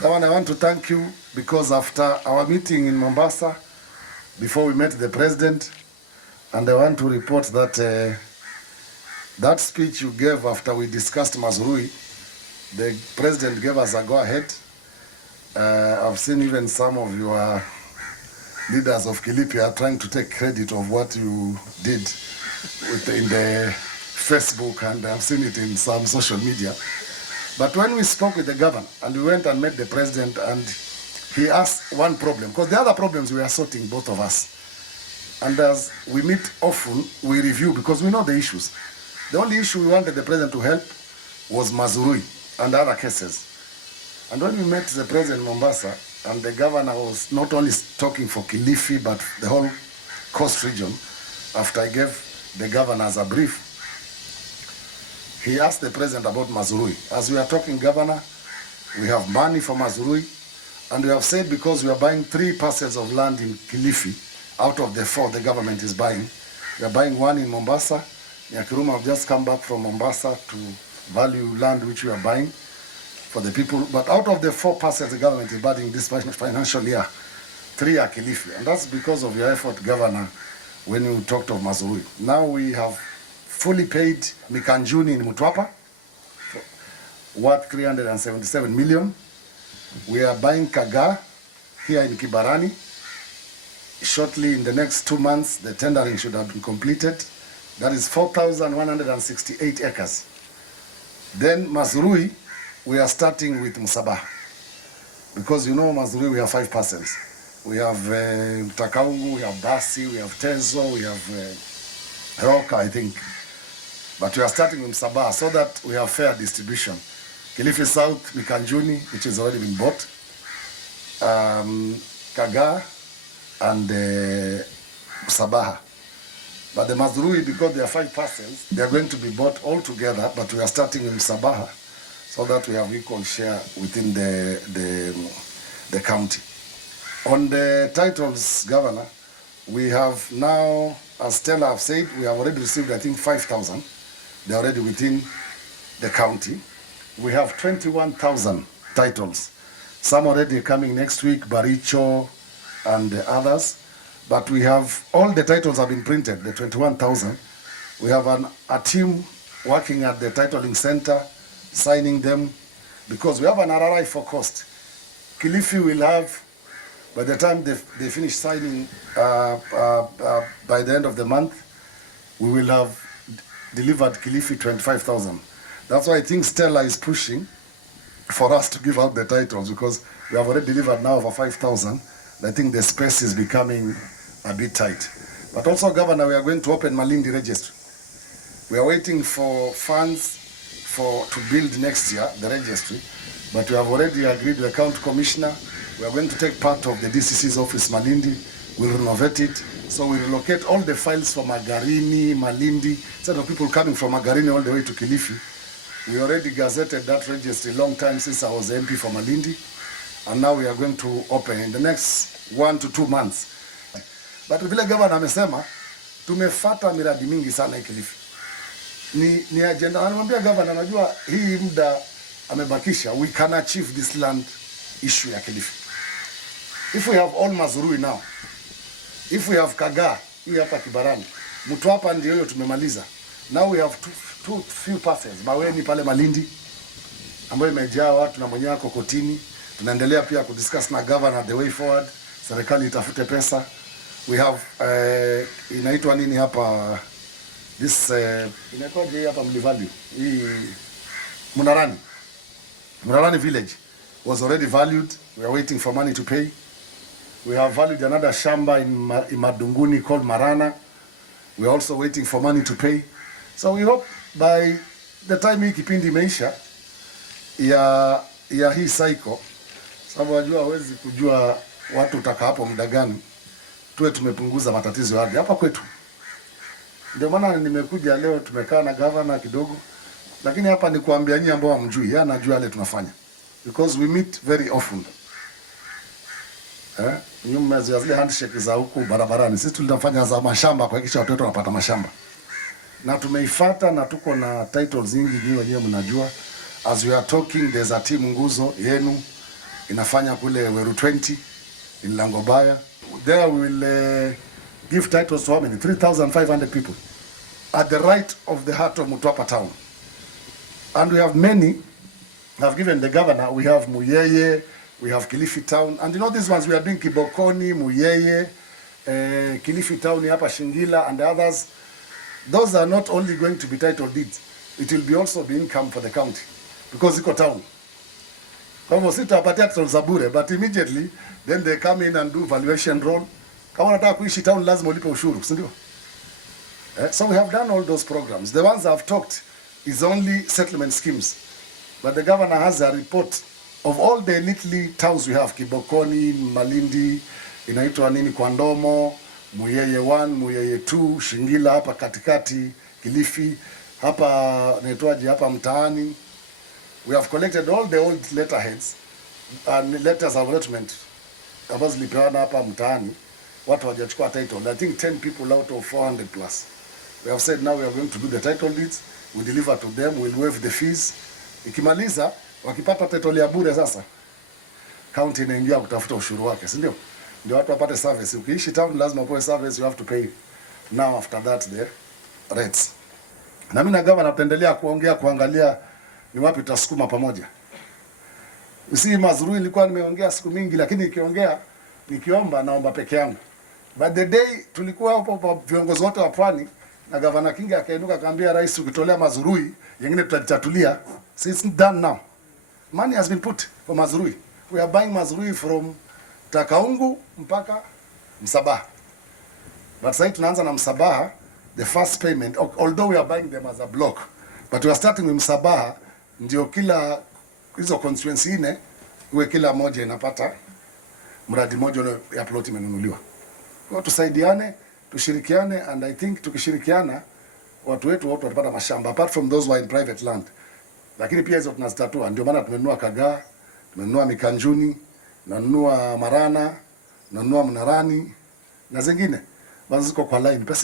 Kawan, I want to thank you because after our meeting in Mombasa, before we met the president, and I want to report that that speech you gave after we discussed Mazurui, the president gave us a go-ahead. I've seen even some of your leaders of Kilifi are trying to take credit of what you did in the Facebook, and I've seen it in some social media. But when we spoke with the governor and we went and met the president, and he asked one problem, because the other problems we are sorting, both of us. And as we meet often, we review because we know the issues. The only issue we wanted the president to help was Mazurui and other cases. And when we met the president in Mombasa, and the governor was not only talking for Kilifi, but the whole coast region, after I gave the governors a brief, he asked the president about Mazurui. As we are talking, Governor, we have money for Mazurui, and we have said because we are buying 3 parcels of land in Kilifi, out of the 4 the government is buying. We are buying 1 in Mombasa. Nyakiruma have just come back from Mombasa to value land which we are buying for the people. But out of the 4 parcels the government is buying this financial year, 3 are Kilifi. And that's because of your effort, Governor, when you talked of Mazurui. Now we have fully paid Mikanjuni in Mutwapa, worth 377 million. We are buying Kaga here in Kibarani. Shortly, in the next 2 months, the tendering should have been completed. That is 4,168 acres. Then Mazurui, we are starting with Musabaha. Because you know Mazurui, we have 5 parcels. We have Takaungu, we have Basi, we have Tenzo, we have Roka, I think. But we are starting with Musabaha so that we have fair distribution. Kilifi South, Mikanjuni, which has already been bought. Kaga and Musabaha. But the Mazurui, because there are 5 parcels, they are going to be bought all together, but we are starting with Musabaha so that we have equal share within the county. On the titles, Governor, we have now, as Stella have said, we have already received, I think, 5,000. They're already within the county. We have 21,000 titles. Some already coming next week, Baricho and the others. But we have, all the titles have been printed, the 21,000. We have a team working at the titling center, signing them, because we have an RRI for cost. Kilifi will have, by the time they finish signing by the end of the month, we will have delivered Kilifi 25,000. That's why I think Stella is pushing for us to give out the titles, because we have already delivered now over 5,000. I think the space is becoming a bit tight. But also, Governor, we are going to open Malindi registry. We are waiting for funds to build next year the registry, but we have already agreed with the county commissioner. We are going to take part of the DCC's office, Malindi. We'll renovate it. So we relocate all the files from Magarini, Malindi, instead of people coming from Magarini all the way to Kilifi. We already gazetted that registry a long time since I was MP for Malindi. And now we are going to open in the next 1 to 2 months. But vile governor amesema, tumefata miradi mingi sana Kilifi. Ni agenda. Anamwambia governor, najua hii muda amebakisha, we can achieve this land issue ya Kilifi. If we have all Mazurui now, if we have Kaga, hii hapa Kibarani, Mutwapa ndio hiyo tumemaliza. Now we have two few parcels, Maweni pale Malindi, ambayo imejaa watu na mwenyewe ako kotini. Tunaendelea pia kudiscuss na governor the way forward, serikali itafute pesa. We have inaitwa nini hapa, this inaitwa je hapa Mlivalue, hii Munarani village was already valued. We are waiting for money to pay. We have valued another shamba in Madunguni called Marana. We are also waiting for money to pay. So we hope by the time hii kipindi imeisha ya hii cycle, sababu wajua hawezi kujua watu utaka hapo muda gani, tuwe tumepunguza matatizo hadi hapa kwetu. Ndio maana nimekuja leo, tumekaa na governor kidogo, lakini hapa ni kuambia nyinyi ambao hamjui, yeye anajua yale tunafanya, because we meet very often. Nyuma ya zile handshake za huku barabarani, sisi tunafanya za mashamba kuhakikisha watoto wanapata mashamba. Na tumeifuata na tuko na titles nyingi, nyinyi wenyewe mnajua. As we are talking, there's a team nguzo yenu inafanya kule Weru 20 in Langobaya. There we will give titles to how many? 3,500 people at the right of the heart of Mtwapa town. And we have many, have given the governor, we have Muyeye, we have Kilifi town, and you know these ones we are doing Kibokoni, Muyeye, Kilifi town hapa Shingila and the others. Those are not only going to be title deeds, it will be also be income for the county because iko town. Kwa hivyo sitawapatia title za bure, but immediately then they come in and do valuation roll. Kama unataka kuishi town lazima ulipe ushuru, si ndio? So we have done all those programs. The ones I've talked is only settlement schemes. But the governor has a report of all the little towns we have, Kibokoni, Malindi, inaitwa nini, Kwandomo, Muyeye 1, Muyeye 2, Shingila hapa katikati, Kilifi, hapa naitwaje hapa mtaani. We have collected all the old letterheads and letters of allotment ambazo zilipewana hapa mtaani. Watu hawajachukua title. I think 10 people out of 400 plus. We have said now we are going to do the title deeds. We deliver to them, we'll waive the fees. Ikimaliza, wakipata title ya bure sasa, county inaingia kutafuta ushuru wake, si ndio? Ndio watu wapate service. Ukiishi town lazima upewe service, you have to pay now after that the rates. Na mimi na governor tutaendelea kuangalia ni wapi tutasukuma pamoja. Usi Mazrui nilikuwa nimeongea siku mingi, lakini nikiomba naomba peke yangu. But the day tulikuwa hapo viongozi wote wa Pwani na Governor Kingi akainuka akaambia rais, ukitolea Mazrui yengine tutatatulia. So it's done now. Money has been put for Mazrui. We are buying Mazrui from Takaungu mpaka Msabaha. But sasa tunaanza na Msabaha, the first payment, although we are buying them as a block, but we are starting with Msabaha, ndio kila hizo constituency ine uwe kila moja inapata mradi moja ya plot imenunuliwa. Kwa tusaidiane, tushirikiane, and I think tukishirikiana watu wetu wote watapata mashamba apart from those who are in private land. Lakini pia hizo tunazitatua, ndio maana tumenunua Kagaa, tumenunua Mikanjuni, tunanunua Marana, tunanunua Mnarani na zingine. Basi ziko kwa line.